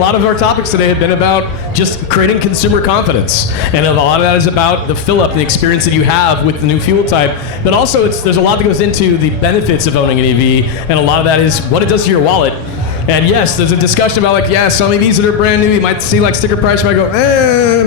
lot of our topics today have been about just creating consumer confidence. And a lot of that is about the fill-up, the experience that you have with the new fuel type. But also, there's a lot that goes into the benefits of owning an EV, and a lot of that is what it does to your wallet. And yes, there's a discussion about some EVs that are brand new, you might see sticker price, you might go,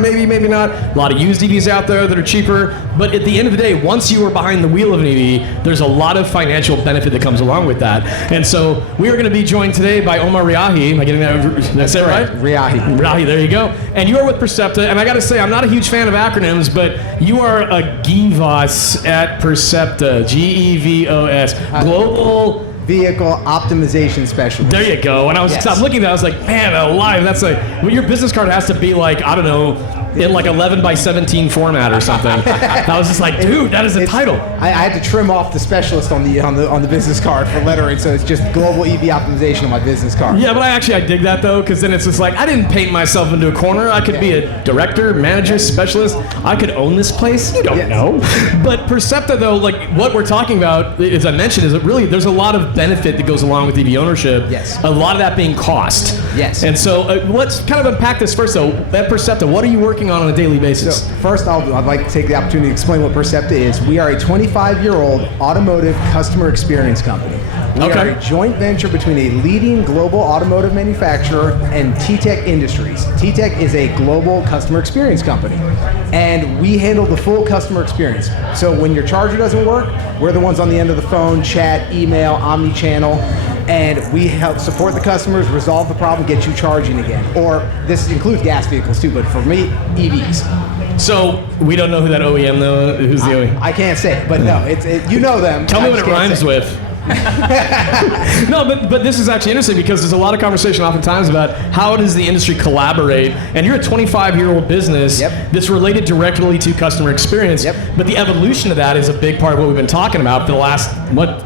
maybe, maybe not. A lot of used EVs out there that are cheaper. But at the end of the day, once you are behind the wheel of an EV, there's a lot of financial benefit that comes along with that. And so we are going to be joined today by Omar Riahi. Am I getting that? Did I say it right? Riahi, there you go. And you are with Percepta. And I got to say, I'm not a huge fan of acronyms, but you are a GEVOS at Percepta. GEVOS. Global Vehicle Optimization Specialist. There you go. And I was looking at that, I was like, man, alive, that's your business card has to be I don't know, in 11 by 17 format or something. I was just like, dude, that is a title. I had to trim off the specialist on the business card for lettering, so it's just Global EV Optimization on my business card. Yeah, but I dig that though, because then it's just I didn't paint myself into a corner. I could be a director, manager, specialist. I could own this place. You don't know. But Percepta though, what we're talking about, as I mentioned, is that really there's a lot of benefit that goes along with EV ownership. Yes. A lot of that being cost. Yes. And so let's kind of unpack this first though. At Percepta, what are you working on a daily basis? So first, I'd like to take the opportunity to explain what Percepta is. We are a 25-year-old automotive customer experience company. We are a joint venture between a leading global automotive manufacturer and T-Tech Industries. T-Tech is a global customer experience company, and we handle the full customer experience. So when your charger doesn't work, we're the ones on the end of the phone, chat, email, omni-channel, and we help support the customers, resolve the problem, get you charging again. Or this includes gas vehicles too, but for me, EVs. So we don't know who that OEM though. Who's the OEM? I can't say, but no, you know them. Tell me what it rhymes with. No, but this is actually interesting because there's a lot of conversation oftentimes about how does the industry collaborate, and you're a 25-year-old business that's related directly to customer experience, but the evolution of that is a big part of what we've been talking about for the last,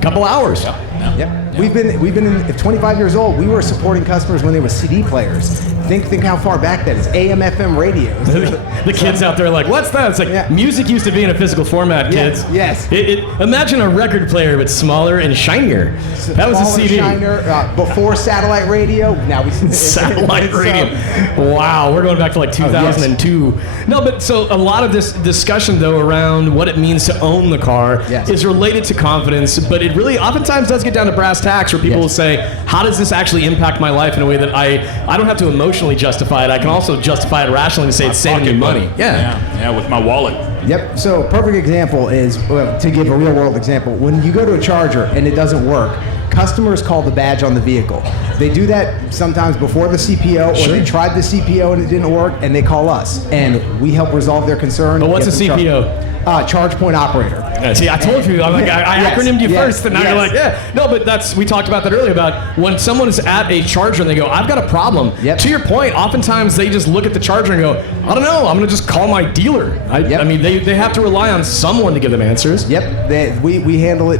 couple hours. We've been 25 years old. We were supporting customers when they were CD players. Think how far back that is. AM, FM radios. The kids out there are like, what's that? It's music used to be in a physical format, kids. Yes. Imagine a record player, but smaller and shinier. That was a CD. Shiner, before satellite radio. Now we satellite radio. Wow, we're going back to 2002. No, but so a lot of this discussion though around what it means to own the car is related to confidence, but it really oftentimes does get down to brass tacks where people will say, how does this actually impact my life in a way that I don't have to emotionally justify it. I can also justify it rationally and say it's saving you money. Yeah, with my wallet. Yep. So a perfect example is, to give a real world example, when you go to a charger and it doesn't work, customers call the badge on the vehicle. They do that sometimes before the CPO, or they tried the CPO and it didn't work, and they call us, and we help resolve their concern. But what's a CPO? Charge point operator. See, I told you. I'm I acronymed you first, and now you're like, no, but we talked about that earlier about when someone is at a charger and they go, I've got a problem. To your point, oftentimes they just look at the charger and go, I don't know, I'm going to just call my dealer. I mean, they have to rely on someone to give them answers. We handle it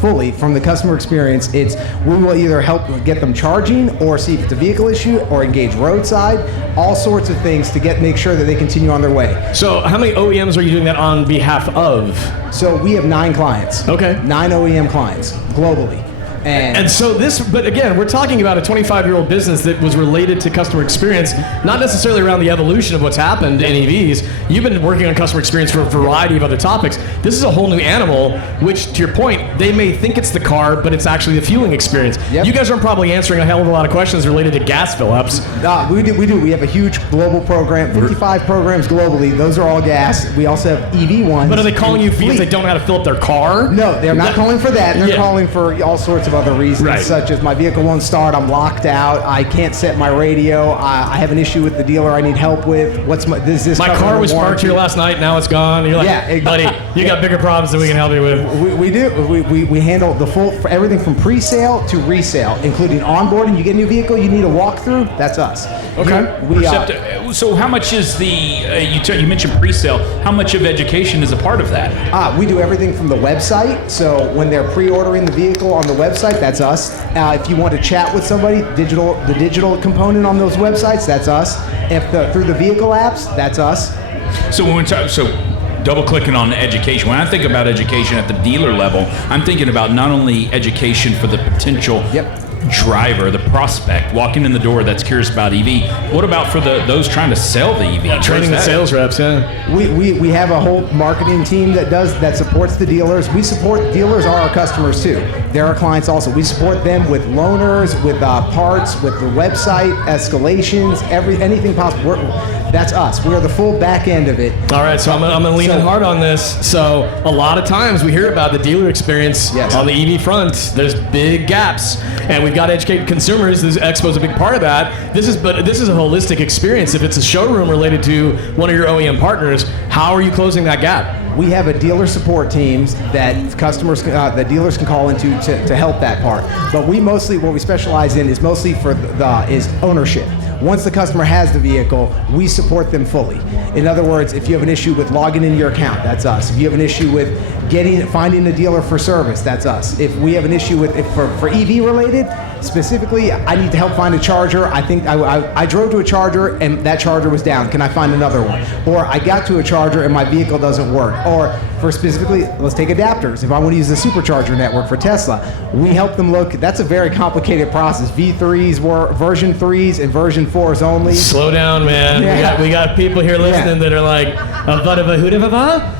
fully from the customer experience. We will either help get them charging, or see if it's a vehicle issue, or engage roadside, all sorts of things to make sure that they continue on their way. So how many OEMs are you doing that on behalf of? So we have 9 clients. 9 OEM clients globally. And so but again, we're talking about a 25-year-old business that was related to customer experience, not necessarily around the evolution of what's happened in EVs. You've been working on customer experience for a variety of other topics. This is a whole new animal, which, to your point, they may think it's the car, but it's actually the fueling experience. You guys aren't probably answering a hell of a lot of questions related to gas fill-ups. We do. We have a huge global program, 55 programs globally. Those are all gas. We also have EV ones. But are they calling you because they don't know how to fill up their car? No, they're not calling for that. They're calling for all sorts of other reasons, such as my vehicle won't start, I'm locked out, I can't set my radio, I have an issue with the dealer I need help with. My car was parked here last night, now it's gone. You're like, buddy, you got bigger problems than we can help you with. We do. We handle the full, everything from pre-sale to resale, including onboarding. You get a new vehicle, you need a walkthrough, that's us. So how much is you mentioned pre-sale, how much of education is a part of that? We do everything from the website. So when they're pre-ordering the vehicle on the website, that's us. If you want to chat with somebody, the digital component on those websites, that's us. Through the vehicle apps, that's us. So when double clicking on education, when I think about education at the dealer level, I'm thinking about not only education for the potential driver, the prospect walking in the door that's curious about EV? What about for those trying to sell the EV? Training the sales reps, We have a whole marketing team that supports the dealers. We support dealers are our customers too. They're our clients also. We support them with loaners, with parts, with the website, escalations, anything possible. That's us. We are the full back end of it. All right, so I'm going to lean in hard on this. So a lot of times we hear about the dealer experience on the EV front. There's big gaps, and we've got to educate consumers. This expo is a big part of that. This is a holistic experience. If it's a showroom related to one of your OEM partners, how are you closing that gap? We have a dealer support teams that the dealers can call into to help that part. But what we specialize in is mostly is ownership. Once the customer has the vehicle, we support them fully. In other words, if you have an issue with logging into your account, that's us. If you have an issue with finding a dealer for service, that's us. If we have an issue for EV related, specifically, I need to help find a charger. I think I drove to a charger and that charger was down. Can I find another one? Or I got to a charger and my vehicle doesn't work. Or for specifically, let's take adapters. If I want to use the supercharger network for Tesla, we help them look. That's a very complicated process. V3s were version 3s and version 4s only. Slow down, man. Yeah. We got people here listening that are like,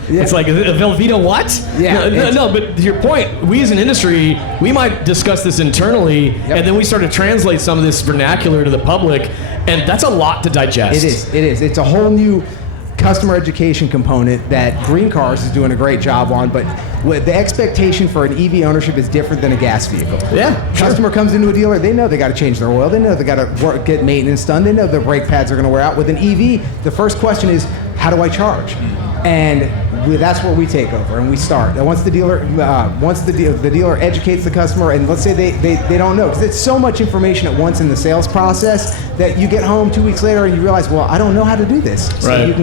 it's like, Velveeta what? Yeah. No, but to your point, we as an industry, we might discuss this internally, and then we start to translate some of this vernacular to the public, and that's a lot to digest. It is. It's a whole new customer education component that GreenCars is doing a great job on, but the expectation for an EV ownership is different than a gas vehicle. Yeah, sure. Customer comes into a dealer, they know they got to change their oil, they know they got to get maintenance done, they know their brake pads are going to wear out. With an EV, the first question is, how do I charge? And that's where we take over and we start. And once the dealer educates the customer, and let's say they don't know, because it's so much information at once in the sales process that you get home 2 weeks later and you realize, well, I don't know how to do this. So right. you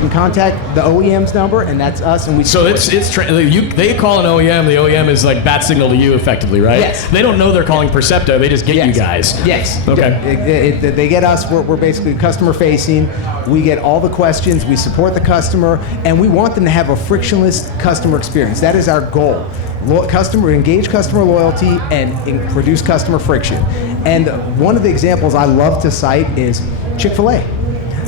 can contact the OEM's number, and that's us. And we. So they call an OEM. The OEM is like bat signal to you, effectively, right? Yes. They don't know they're calling Percepta. They just get you guys. Yes. Okay. They get us. We're basically customer facing. We get all the questions. We support the customer, and we want them to have a frictionless customer experience. That is our goal. Engage customer loyalty and reduce customer friction. And one of the examples I love to cite is Chick-fil-A.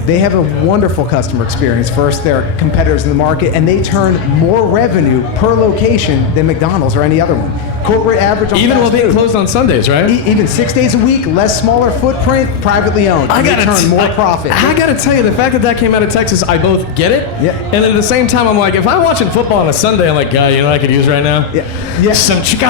They have a wonderful customer experience versus their competitors in the market, and they turn more revenue per location than McDonald's or any other one. Corporate average on even while being closed on Sundays, right? Even 6 days a week, smaller footprint, privately owned. They turn more profit. I got to tell you, the fact that came out of Texas, I both get it, and at the same time, I'm like, if I'm watching football on a Sunday, I'm like, God, you know what I could use right now? Yeah. Some chicken.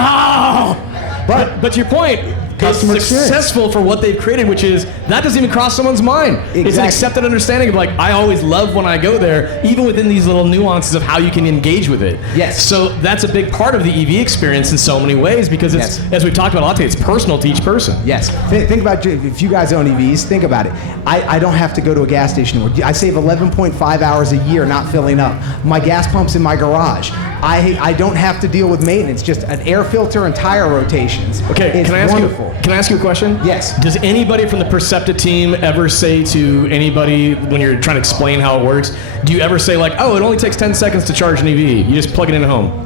But to your point, customer it's successful for what they've created, which is that doesn't even cross someone's mind. Exactly. It's an accepted understanding of like, I always love when I go there, even within these little nuances of how you can engage with it. Yes. So that's a big part of the EV experience in so many ways, because it's, as we've talked about a lot today, it's personal to each person. Yes. Think about, if you guys own EVs, think about it. I don't have to go to a gas station anymore. I save 11.5 hours a year not filling up. My gas pump's in my garage. I don't have to deal with maintenance, just an air filter and tire rotations. Okay, it's wonderful. Can I ask you a question? Yes. Does anybody from the Percepta team ever say to anybody when you're trying to explain how it works, do you ever say like, oh, it only takes 10 seconds to charge an EV, you just plug it in at home?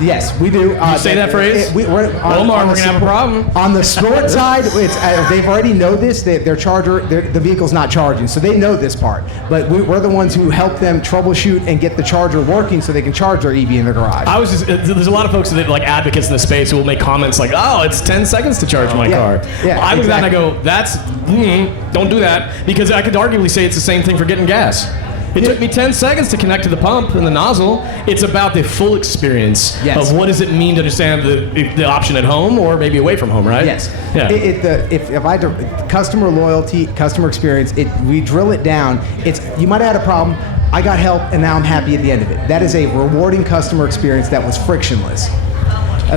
Yes, we do. You say that phrase? Omar, we're going to have a problem. On the sport side, they've already know this. Their charger, the vehicle's not charging, so they know this part. But we're the ones who help them troubleshoot and get the charger working so they can charge their EV in their garage. There's a lot of folks that like advocates in the space who will make comments like, oh, it's 10 seconds to charge my car. Yeah, I look at that and I go, don't do that, because I could arguably say it's the same thing for getting gas. It took me 10 seconds to connect to the pump and the nozzle. It's about the full experience of what does it mean to understand the option at home or maybe away from home, right? Yes. Yeah. If I customer loyalty, customer experience, we drill it down. You might have had a problem. I got help, and now I'm happy at the end of it. That is a rewarding customer experience that was frictionless.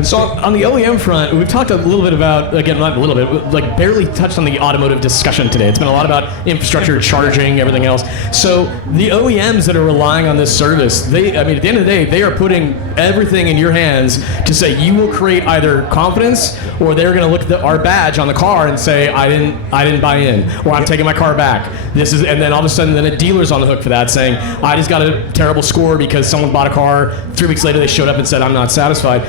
So on the OEM front, we've talked a little bit about, again, not a little bit, like barely touched on the automotive discussion today. It's been a lot about infrastructure, charging, everything else. So the OEMs that are relying on this service, at the end of the day, they are putting everything in your hands to say you will create either confidence, or they're going to look at our badge on the car and say, I didn't buy in, or I'm taking my car back. And then all of a sudden, then a dealer's on the hook for that, saying, I just got a terrible score because someone bought a car. 3 weeks later, they showed up and said, I'm not satisfied.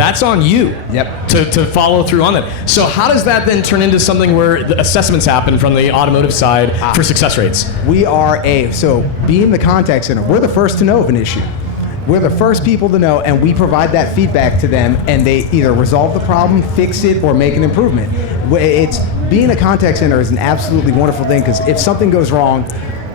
that's on you. Yep. To follow through on that. So how does that then turn into something where the assessments happen from the automotive side for success rates? We are being the contact center, we're the first to know of an issue. We're the first people to know, and we provide that feedback to them, and they either resolve the problem, fix it, or make an improvement. Being a contact center is an absolutely wonderful thing, because if something goes wrong,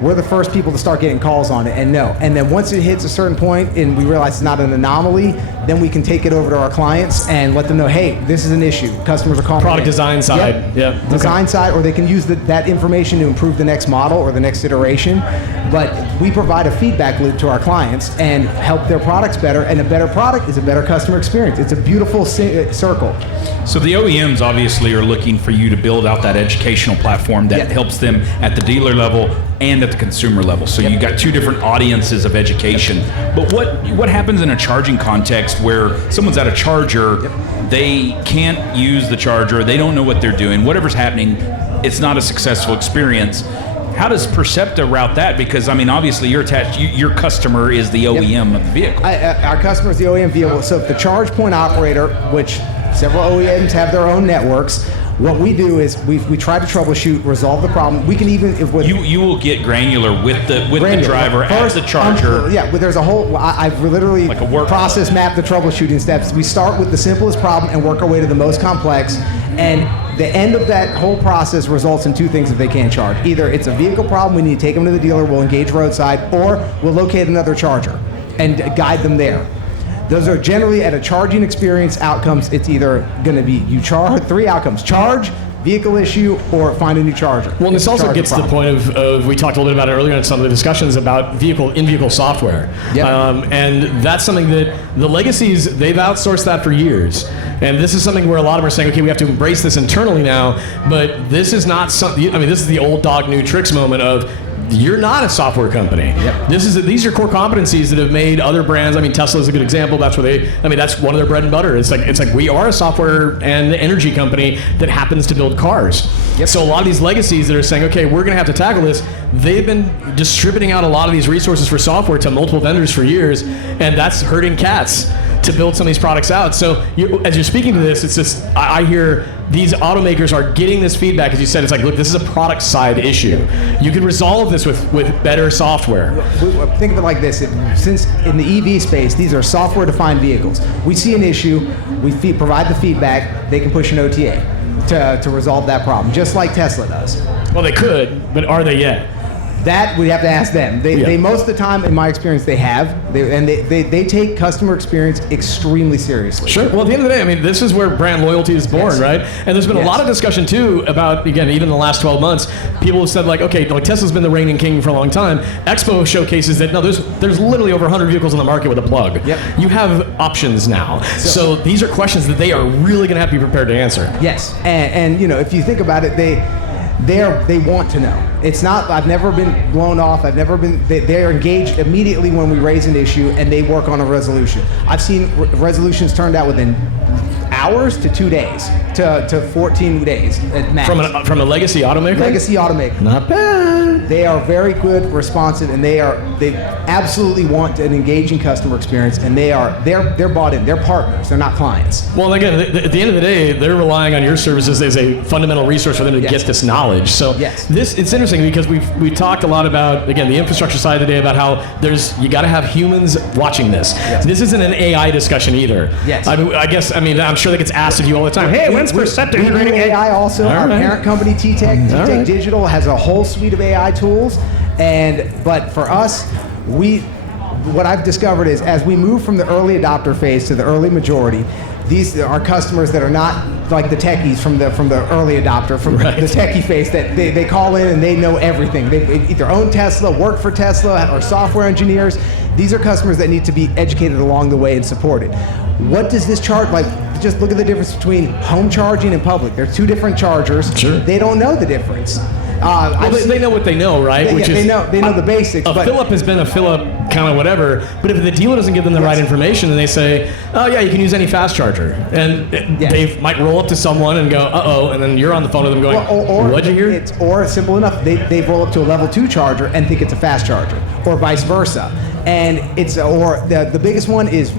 we're the first people to start getting calls on it and know. And then once it hits a certain point and we realize it's not an anomaly, then we can take it over to our clients and let them know, hey, this is an issue. Customers are calling. Product design side. Yep. Design side, or they can use that information to improve the next model or the next iteration. But we provide a feedback loop to our clients and help their products better. And a better product is a better customer experience. It's a beautiful circle. So the OEMs obviously are looking for you to build out that educational platform that helps them at the dealer level and at the consumer level. So you got two different audiences of education. But what happens in a charging context where someone's at a charger, they can't use the charger, they don't know what they're doing, whatever's happening, it's not a successful experience. How does Percepta route that? Because, I mean, obviously you're attached, your customer is the OEM of the vehicle. Our customer is the OEM vehicle. So if the charge point operator, which several OEMs have their own networks, what we do is we try to troubleshoot, resolve the problem. We can even you will get granular with the driver at the charger. But there's a whole. I've literally like a process mapped the troubleshooting steps. We start with the simplest problem and work our way to the most complex. And the end of that whole process results in two things if they can't charge. Either it's a vehicle problem, we need to take them to the dealer, we'll engage roadside, or we'll locate another charger and guide them there. Those are generally at a charging experience outcomes. It's either going to be you charge, three outcomes: charge, vehicle issue, or find a new charger. Well, and this also gets to the point of we talked a little bit about it earlier in some of the discussions about in-vehicle software. Yep. And that's something that the legacies, they've outsourced that for years. And this is something where a lot of them are saying, okay, we have to embrace this internally now, but this is not something, I mean, this is the old dog, new tricks moment of, you're not a software company. Yep. These are core competencies that have made other brands. I mean, Tesla is a good example. That's where that's one of their bread and butter. It's like we are a software and energy company that happens to build cars. Yep. So a lot of these legacies that are saying, okay, we're going to have to tackle this, they've been distributing out a lot of these resources for software to multiple vendors for years, and that's hurting cats to build some of these products out. So as you're speaking to this, it's just, I hear these automakers are getting this feedback. As you said, it's like, look, this is a product side issue. You can resolve this with better software. Think of it like this. Since in the EV space, these are software-defined vehicles. We see an issue, we provide the feedback, they can push an OTA to resolve that problem, just like Tesla does. Well, they could, but are they yet? That we have to ask them. They most of the time, in my experience, they have. They take customer experience extremely seriously. Sure. Well, at the end of the day, I mean, this is where brand loyalty is born, Yes. right? And there's been a lot of discussion too about, again, even in the last 12 months, people have said like, okay, like Tesla's been the reigning king for a long time. Expo showcases that no, there's literally over 100 vehicles on the market with a plug. Yep. You have options now. So these are questions that they are really going to have to be prepared to answer. Yes, and you know, if you think about it, they want to know. It's not, I've never been blown off. They're engaged immediately when we raise an issue, and they work on a resolution. I've seen resolutions turned out within hours to 2 days to 14 days at max. From a legacy automaker? Legacy automaker. Not bad. They are very good, responsive, and they absolutely want an engaging customer experience, and they're bought in. They're partners. They're not clients. Well, again, at the end of the day, they're relying on your services as a fundamental resource for them to get this knowledge. So it's interesting because we talked a lot about, again, the infrastructure side today about how you got to have humans watching this. Yes. This isn't an AI discussion either. Yes. I'm sure that gets asked of you all the time. Hey, when's Percepta integrating AI also? Our parent company, T-Tech Digital, has a whole suite of AI tools. But for us, what I've discovered is as we move from the early adopter phase to the early majority, these are customers that are not like the techies from the early adopter, from the techie phase that they call in and they know everything. They either own Tesla, work for Tesla, or software engineers. These are customers that need to be educated along the way and supported. What does this charge like? Just look at the difference between home charging and public. They're two different chargers. Sure. They don't know the difference. They know what they know, right? They know the basics. A fill-up has been a fill-up kind of whatever, but if the dealer doesn't give them the right information and they say, oh yeah, you can use any fast charger, and they might roll up to someone and go, uh-oh, and then you're on the phone with them going, what'd you hear? Or it's simple enough, they roll up to a level 2 charger and think it's a fast charger, or vice versa. And the biggest one is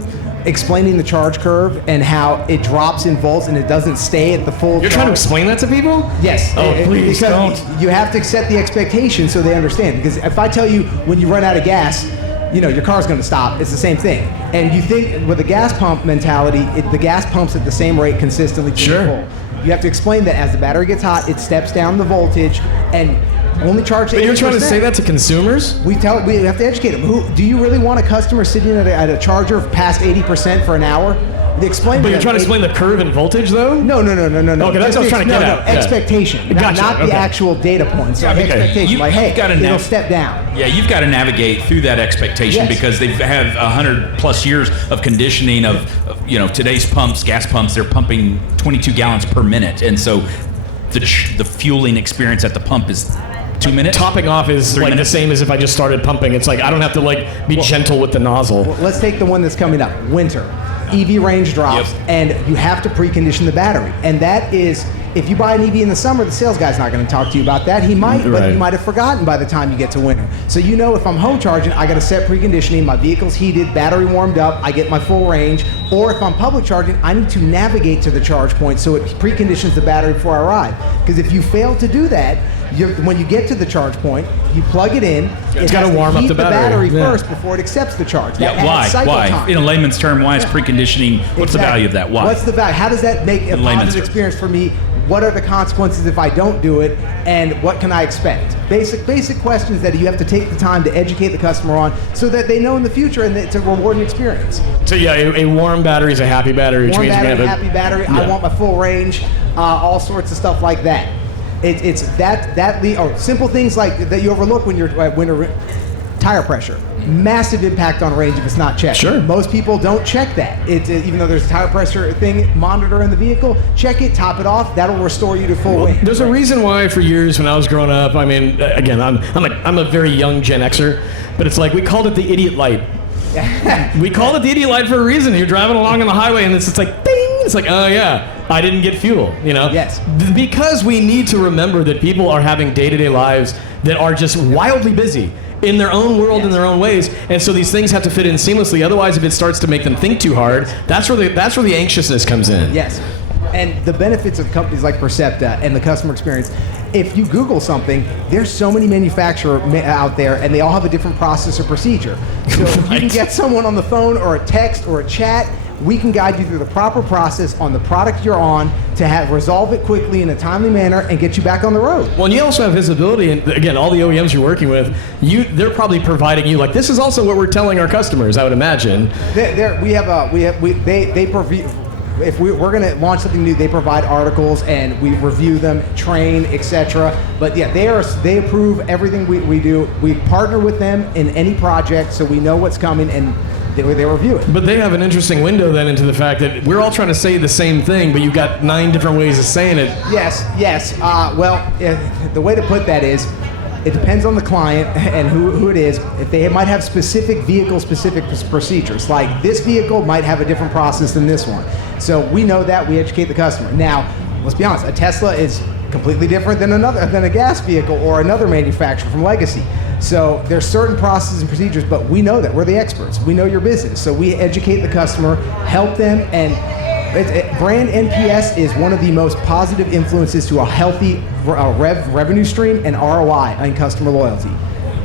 explaining the charge curve and how it drops in volts and it doesn't stay at the full You're trying to explain that to people? Yes. Oh, please because don't. You have to set the expectation so they understand. Because if I tell you when you run out of gas, your car's going to stop. It's the same thing. And you think with a gas pump mentality, the gas pumps at the same rate consistently to the full. You have to explain that as the battery gets hot, it steps down the voltage and only charge 80%. But you're trying to say that to consumers? We have to educate them. Do you really want a customer sitting at a charger past 80% for an hour? But you're trying to explain the curve and voltage, though? No. Okay, that's what I was trying to get at. Expectation, Gotcha. not the actual data points. So expectation, it'll step down. Yeah, you've got to navigate through that expectation because they have 100+ years of conditioning of today's pumps, gas pumps. They're pumping 22 gallons per minute, and so the fueling experience at the pump is 2 minutes. Topping off is like the same as if I just started pumping. It's like I don't have to be gentle with the nozzle. Well, let's take the one that's coming up, winter. EV range drops, and you have to precondition the battery. And that is, if you buy an EV in the summer, the sales guy's not going to talk to you about that. He might, but you might have forgotten by the time you get to winter. So if I'm home charging, I got to set preconditioning. My vehicle's heated, battery warmed up, I get my full range. Or if I'm public charging, I need to navigate to the charge point so it preconditions the battery before I arrive. Because if you fail to do that, when you get to the charge point, you plug it in. It's got to warm up the battery first before it accepts the charge. Why? Time. In a layman's term, why is preconditioning? What's the value of that? Why? What's the value? How does that make a positive experience for me? What are the consequences if I don't do it? And what can I expect? Basic questions that you have to take the time to educate the customer on so that they know in the future and it's a rewarding experience. So a warm battery is a happy battery. Warm battery, happy battery. Yeah. I want my full range. All sorts of stuff like that. It's simple things like that you overlook when you're tire pressure. Massive impact on range if it's not checked. Sure. Most people don't check that. Even though there's a tire pressure monitor in the vehicle, check it, top it off. That'll restore you to full range. There's a reason why for years when I was growing up. I mean, again, I'm a very young Gen Xer, but it's like we called it the idiot light. We called it the idiot light for a reason. You're driving along on the highway and it's like ding. It's like, oh yeah, I didn't get fuel, Yes. Because we need to remember that people are having day-to-day lives that are just wildly busy in their own world, in their own ways, and so these things have to fit in seamlessly. Otherwise, if it starts to make them think too hard, that's where the anxiousness comes in. Yes. And the benefits of companies like Percepta and the customer experience, if you Google something, there's so many manufacturers out there, and they all have a different process or procedure. So if you can get someone on the phone or a text or a chat, we can guide you through the proper process on the product you're on to resolve it quickly in a timely manner and get you back on the road. Well, and you also have visibility, and again, all the OEMs you're working with, they're probably providing you this is also what we're telling our customers. I would imagine. If we're going to launch something new, they provide articles and we review them, train, etc. But yeah, they approve everything we do. We partner with them in any project, so we know what's coming and they review it. But they have an interesting window then into the fact that we're all trying to say the same thing, but you've got 9 different ways of saying it. Yes. The way to put that is, it depends on the client and who it is. If they might have specific vehicle-specific procedures, like this vehicle might have a different process than this one. So we know that, we educate the customer. Now, let's be honest, a Tesla is completely different than a gas vehicle or another manufacturer from legacy. So there's certain processes and procedures, but we know that. We're the experts. We know your business. So we educate the customer, help them, and brand NPS is one of the most positive influences to a healthy revenue stream and ROI on customer loyalty.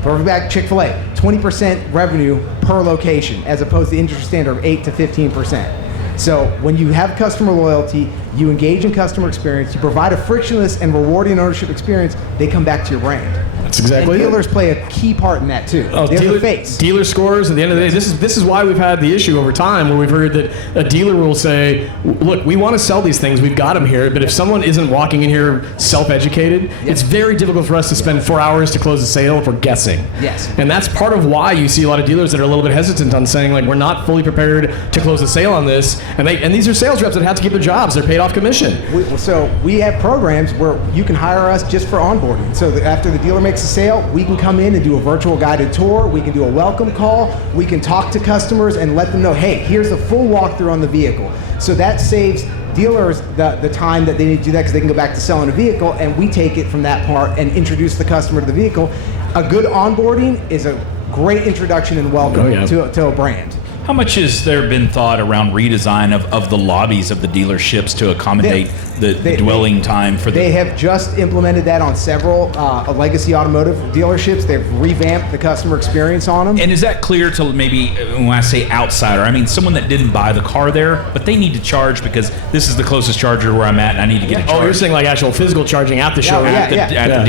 For back Chick-fil-A, 20% revenue per location, as opposed to industry standard of 8 to 15%. So when you have customer loyalty, you engage in customer experience, you provide a frictionless and rewarding ownership experience, they come back to your brand. That's exactly it. And dealers play a key part in that too. They're the face. Dealer scores at the end of the day. This is why we've had the issue over time where we've heard that a dealer will say, look, we want to sell these things, we've got them here, but if someone isn't walking in here self-educated, it's very difficult for us to spend 4 hours to close a sale if we're guessing. Yes. And that's part of why you see a lot of dealers that are a little bit hesitant on saying, like, we're not fully prepared to close a sale on this. And these are sales reps that have to keep their jobs. They're paid off commission. So we have programs where you can hire us just for onboarding. So after the dealer makes a sale, we can come in and do a virtual guided tour. We can do a welcome call. We can talk to customers and let them know, hey, here's a full walkthrough on the vehicle. So that saves dealers the time that they need to do that because they can go back to selling a vehicle, and we take it from that part and introduce the customer to the vehicle. A good onboarding is a great introduction and welcome to a brand. How much has there been thought around redesign of the lobbies of the dealerships to accommodate the dwelling time for the... They have just implemented that on several legacy automotive dealerships. They've revamped the customer experience on them. And is that clear to maybe, when I say outsider, I mean someone that didn't buy the car there, but they need to charge because this is the closest charger where I'm at and I need to get a charge. Oh, you're saying like actual physical charging at the showroom? At the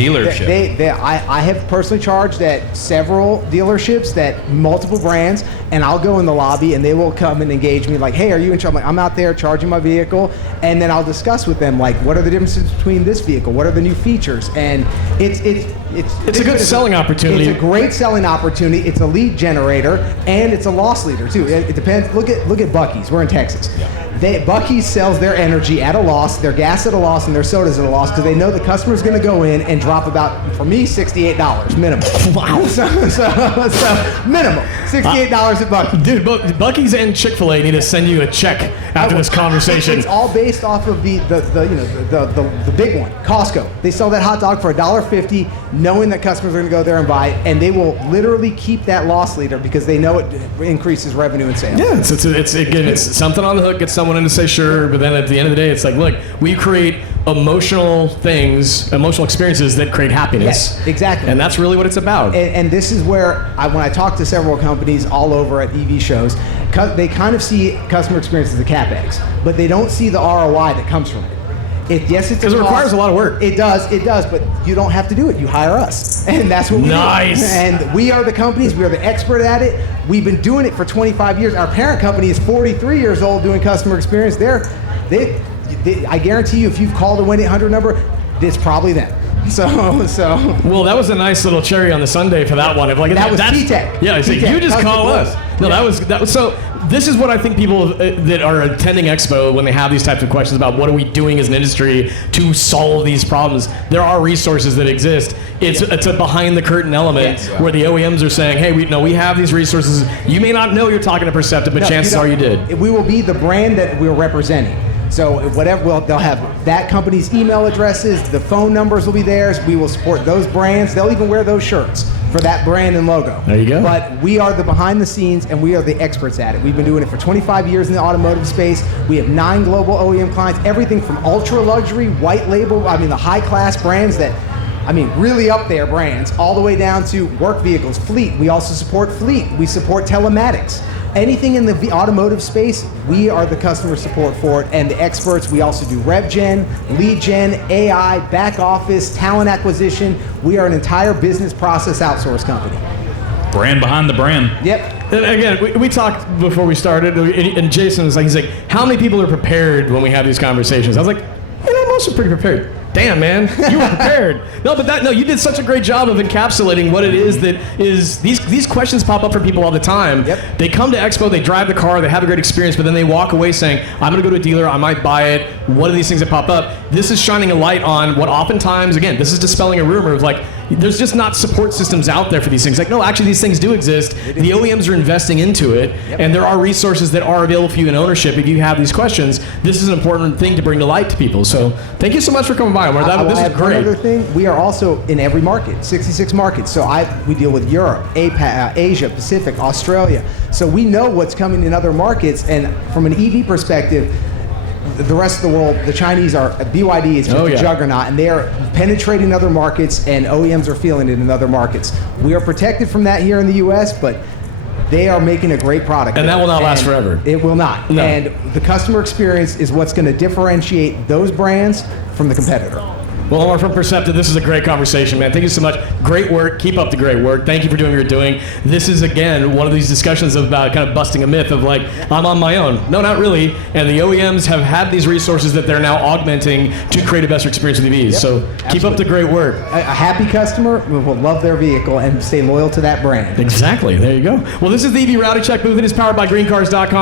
dealership. I have personally charged at several dealerships, that multiple brands, and I'll go in the lobby and they will come and engage me like, hey, are you in charge? I'm out there charging my vehicle, and then I'll discuss with them like, what are the differences between this vehicle? What are the new features? And it's a good selling opportunity. It's a great selling opportunity. It's a lead generator, and it's a loss leader too. It depends. Look at Buc-ee's. We're in Texas. Buc-ee's sells their energy at a loss, their gas at a loss, and their sodas at a loss because they know the customer's going to go in and drop about, for me, $68 minimum. Wow. So minimum $68 at Buc-ee's. Dude, Buc-ee's and Chick-fil-A need to send you a check after this conversation. It's all based off of the big one, Costco. They sell that hot dog for $1.50, knowing that customers are going to go there and buy it, and they will literally keep that loss leader because they know it increases revenue and sales. Yeah, it's something on the hook, gets someone in to say sure, but then at the end of the day, it's like, look, we create emotional experiences that create happiness. Yes, exactly. And that's really what it's about. And this is where, when I talk to several companies all over at EV shows, they kind of see customer experience as a CapEx, but they don't see the ROI that comes from it. Because it requires a lot of work. It does, but you don't have to do it. You hire us, and that's what we do. And we are the companies. We are the expert at it. We've been doing it for 25 years. Our parent company is 43 years old doing customer experience. I guarantee you, if you've called a 1-800 number, it's probably them. So. Well, that was a nice little cherry on the sundae for that one. That was T-Tech. Yeah, I said, you just call us. No, that was so. This is what I think people that are attending Expo, when they have these types of questions about what are we doing as an industry to solve these problems, there are resources that exist. It's a behind the curtain element where the OEMs are saying, hey, we have these resources. You may not know you're talking to Percepta, but chances are you did. We will be the brand that we're representing. So they'll have that company's email addresses, the phone numbers will be theirs. We will support those brands. They'll even wear those shirts for that brand and logo. There you go. But we are the behind the scenes, and we are the experts at it. We've been doing it for 25 years in the automotive space. We have 9 global OEM clients, everything from ultra luxury, white label, the high class brands that, really up there brands, all the way down to work vehicles, fleet. We also support fleet. We support telematics. Anything in the automotive space, we are the customer support for it, and the experts. We also do rev gen, lead gen, AI, back office, talent acquisition. We are an entire business process outsource company. Brand behind the brand. Yep. And again, we talked before we started, and Jason was like, he's like, how many people are prepared when we have these conversations? I was like, most are pretty prepared. Damn, man, you were prepared. You did such a great job of encapsulating what it is that is, these questions pop up for people all the time. Yep. They come to Expo, they drive the car, they have a great experience, but then they walk away saying, I'm gonna go to a dealer, I might buy it. What are these things that pop up? This is shining a light on what oftentimes, again, this is dispelling a rumor of like, there's just not support systems out there for these things. Like, no, actually these things do exist. The OEMs are investing into it, and there are resources that are available for you in ownership if you have these questions. This is an important thing to bring to light to people. So thank you so much for coming by, Omar. This is great. One other thing, we are also in every market, 66 markets. So we deal with Europe, APAC, Asia, Pacific, Australia. So we know what's coming in other markets, and from an EV perspective, the rest of the world, the Chinese BYD is just a juggernaut, and they are penetrating other markets, and OEMs are feeling it in other markets. We are protected from that here in the U.S., but they are making a great product. And that will not last forever. It will not. No. And the customer experience is what's going to differentiate those brands from the competitor. Well, Omar from Percepta, this is a great conversation, man. Thank you so much. Great work. Keep up the great work. Thank you for doing what you're doing. This is, again, one of these discussions about kind of busting a myth of like, I'm on my own. No, not really. And the OEMs have had these resources that they're now augmenting to create a better experience with EVs. So keep up the great work. A happy customer will love their vehicle and stay loyal to that brand. Exactly. There you go. Well, this is the EV Rowdy Check booth. It is powered by GreenCars.com.